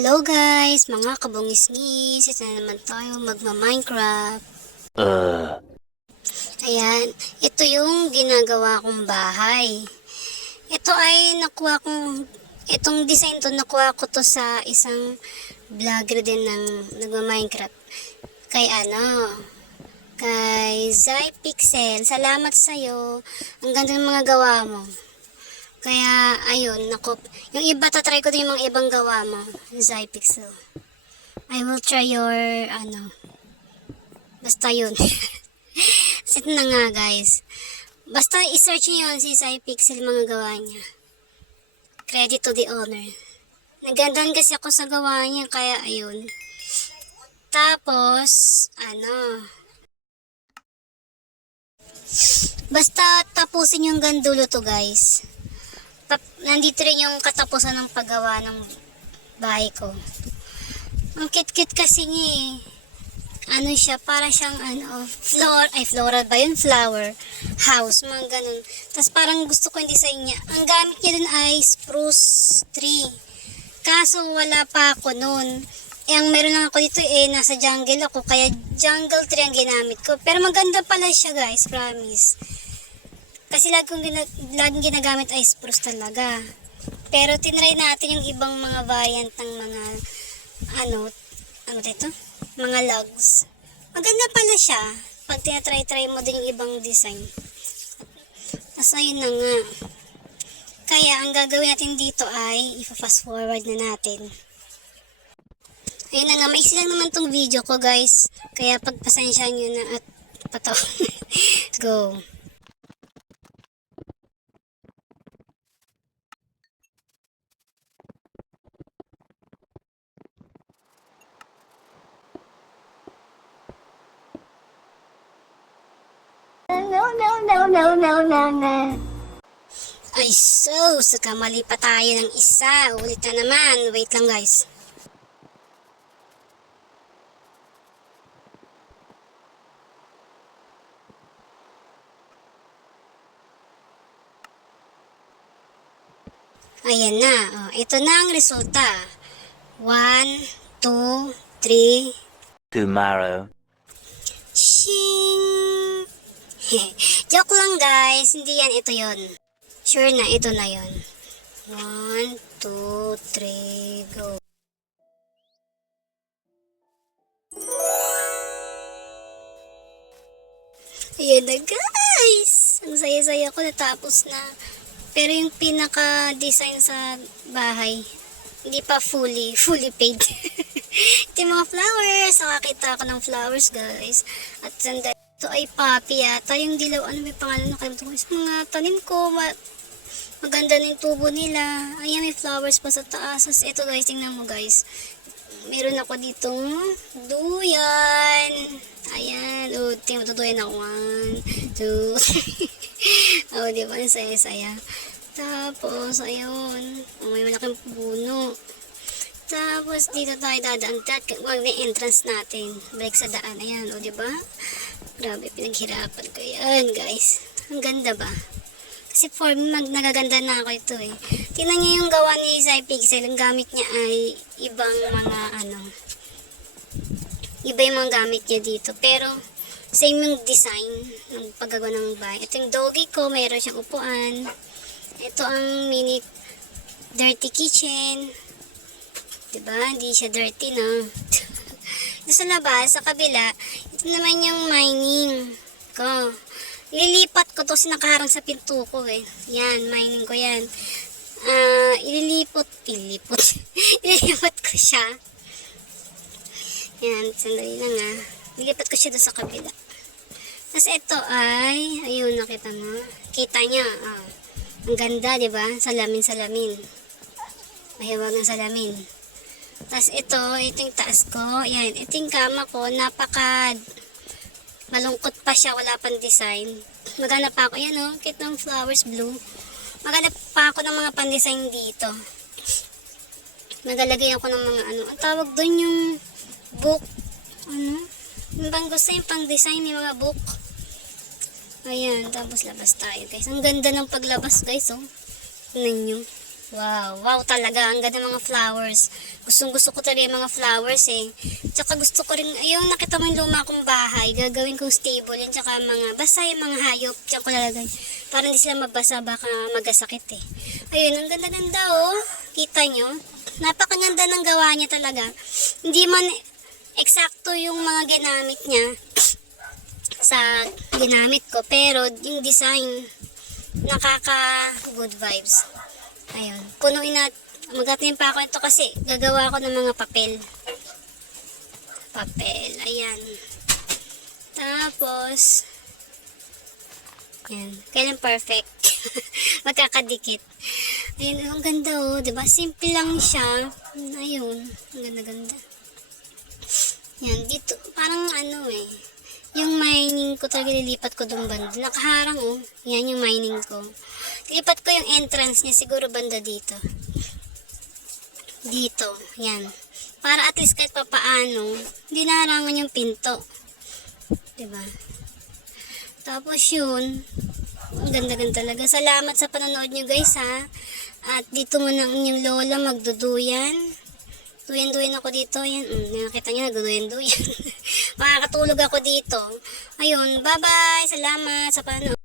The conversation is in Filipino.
Hello guys, mga kabungis-ngis. Ito na naman tayo magma-Minecraft. Ayan, ito yung ginagawa kong bahay. Ito ay itong design to nakuha ko to sa isang vlogger din ng nagma-Minecraft. Kay Zypixel. Salamat sa'yo. Ang ganda ng mga gawa mo. Kaya, ayun, yung iba, tatry ko din yung mga ibang gawa mo, Zypixel. I will try your, basta yun. Sit na nga, guys. Basta i-search nyo yun si Zypixel, mga gawa niya. Credit to the owner. Nagandahan kasi ako sa gawa niya, kaya ayun. Tapos, basta tapusin yung gandulo to, guys. Nandito rin yung katapusan ng paggawa ng bahay ko. Ang kit-kit kasi niya siya, para siyang floral ba yun? Flower house, mga ganun. Tapos parang gusto ko yung design niya. Ang gamit niya dun ay spruce tree. Kaso wala pa ako nun. Ang meron lang ako dito nasa jungle ako, kaya jungle tree ang ginamit ko. Pero maganda pala siya, guys, promise. Kasi laging ginagamit ay spruce talaga. Pero tinry natin yung ibang mga variant ng mga mga logs. Maganda pala siya pag tinatry mo din yung ibang design. Tapos ayun na nga. Kaya ang gagawin natin dito ay ipa-fast forward na natin. Ayun na nga, maiksi lang naman tong video ko, guys. Kaya pagpasensyahan nyo na at pataw. Go. No. Ay sus, kamali pa tayo ng isa. Ulit na naman. Wait lang, guys. Ayan na. Ito na ang resulta. 1, 2, 3. Tomorrow. Shing! Joke lang, guys. Hindi yan. Ito yon. Sure na, ito na yon. 1, 2, 3, go. Ayan na, guys. Ang saya-saya ko, natapos na. Pero yung pinaka-design sa bahay, hindi pa fully paid. Ito yung mga flowers. Nakakita ako ng flowers, guys. At sanda, ito ay poppy yata. Yung dilaw, may pangalan, nakalimutan ko. Sa mga tanim ko, maganda na yung tubo nila. Ayan, may flowers pa sa taas. As ito, guys, tingnan mo, guys. Meron ako ditong duyan. Ayan. Tingnan mo, tuduyan ako. 1, 2, 3. Diba? Ang saya-saya. Tapos, ayun. May malaking puno. Tapos, dito tayo dadaan. Wag na entrance natin. Balik sa daan. Ayan, diba? Grabe, pinaghirapan ko yan, guys. Ang ganda ba? Kasi for me, nagaganda na ako ito Tingnan niyo yung gawa ni Zypixel. Ang gamit niya ay ibang mga iba yung mga gamit niya dito. Pero, same yung design ng paggagawa ng bahay. Ito yung doggy ko. Mayroon siyang upuan. Ito ang mini dirty kitchen. Diba? Hindi siya dirty, no? Doon sa labas, sa kabila, ito naman yung mining ko. Ililipat ko to, nakaharang sa pinto ko Yan, mining ko yan. Ililipat ko siya. Yan, sandali lang Ililipat ko siya doon sa kabila. Tapos ito ay, ayun, nakita mo. Kita niya, ang ganda, diba? Salamin. Mahiwag ng salamin. Tapos ito yung taas ko. Yan, ito yung kama ko. Malungkot pa siya. Wala pang design. Maghanap pa ako. Yan kit ng flowers blue. Maghanap pa ako ng mga pan-design dito. Nagalagay ako ng mga ang tawag doon yung book. Yung bang gusto yung pang-design yung mga book. Ayan, tapos labas tayo, guys. Ang ganda ng paglabas, guys, Tingnan nyo. Wow talaga. Ang ganda ng mga flowers. Gustong gusto ko talaga yung mga flowers eh. Tsaka gusto ko rin, ayun, nakita mo yung luma kong bahay. Gagawin kong stable yun. Tsaka basta yung mga hayop. Tsaka ko lalagay. Para hindi sila mabasa, baka magasakit eh. Ayun, ang ganda-ganda oh. Kita nyo? Napakaganda ng gawa niya talaga. Hindi man eksakto yung mga ginamit niya sa ginamit ko. Pero yung design, nakaka good vibes. Ayun, punuin na, magatanim pa ako ito kasi gagawa ako ng mga papel. Ayan. Tapos, yan, kailan perfect. Magkakadikit. Ayun, ang ganda oh, diba? Simple lang siya. Ayun, ang ganda-ganda. Yan, dito, parang yung mining ko talaga lilipat ko doon banda. Nakaharang oh, yan yung mining ko. Lipat ko yung entrance niya siguro banda dito. Dito, yan. Para at least kahit papaano, hindi naharangan yung pinto. Diba? Tapos yun, ang ganda-ganda talaga. Salamat sa panonood nyo guys ha. At dito muna ang inyong lola magduduyan. Duyan-duyan ako dito. Yan, nakita nyo, nagduduyan-duyan. Makakatulog ako dito. Ayun, bye-bye. Salamat sa panonood.